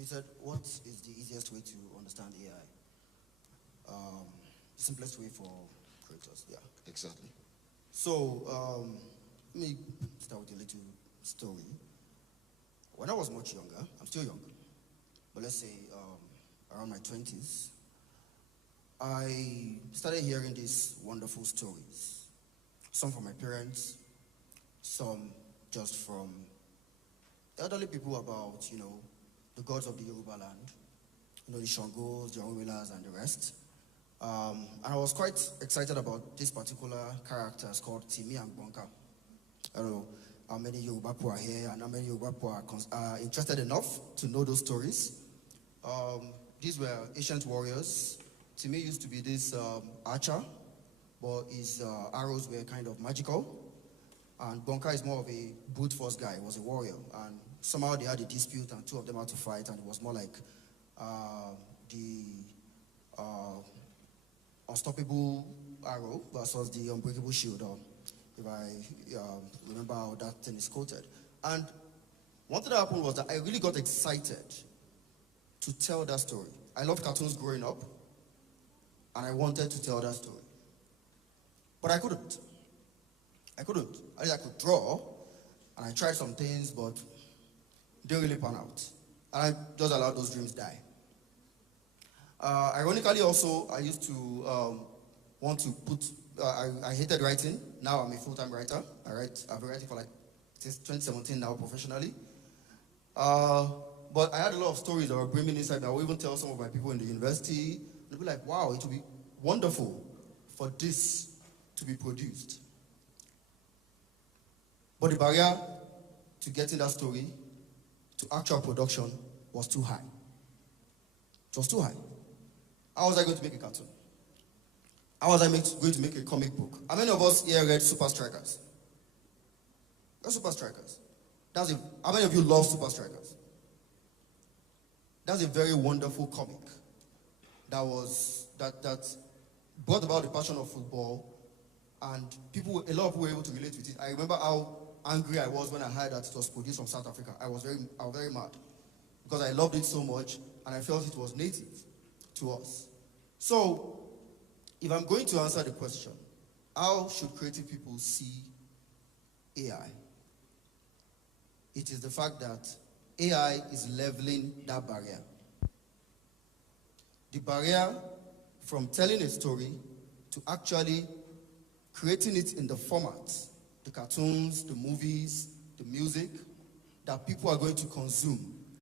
So you said, what is the easiest way to understand AI? The simplest way for creators, yeah. Exactly. So, let me start with a little story. When I was much younger, I'm still young, but let's say around my 20s, I started hearing these wonderful stories. Some from my parents, some just from elderly people about, the gods of the Yoruba land, the Shangos, the Orunmilas, and the rest. And I was quite excited about this particular characters called Timi and Bonka. I don't know how many Yoruba people are here and how many Yoruba people are interested enough to know those stories. These were ancient warriors. Timi used to be this archer, but his arrows were kind of magical. And Bonka is more of a brute force guy. He was a warrior. And somehow they had a dispute and two of them had to fight, and it was more like the unstoppable arrow versus the unbreakable shield, if I remember how that thing is quoted. And one thing that happened was that I really got excited to tell that story. I loved cartoons growing up, and I wanted to tell that story. But I couldn't. I could draw, and I tried some things, but didn't really pan out. And I just allowed those dreams die. Ironically, also, I used to want to put, I hated writing. Now I'm a full-time writer. I've been writing for since 2017 now professionally. But I had a lot of stories that were brimming inside. I would even tell some of my people in the university. They'd be like, wow, it would be wonderful for this to be produced. But the barrier to getting that story to actual production was too high. It was too high. How was I going to make a cartoon? How was I going to make a comic book? How many of us here read Super Strikers? Read Super Strikers. How many of you love Super Strikers? That's a very wonderful comic that brought about the passion of football, and a lot of people were able to relate with it. I remember how angry I was when I heard that it was produced from South Africa. I was very mad because I loved it so much and I felt it was native to us. So, if I'm going to answer the question, how should creative people see AI? It is the fact that AI is leveling that barrier. The barrier from telling a story to actually creating it in the format, the cartoons, the movies, the music, that people are going to consume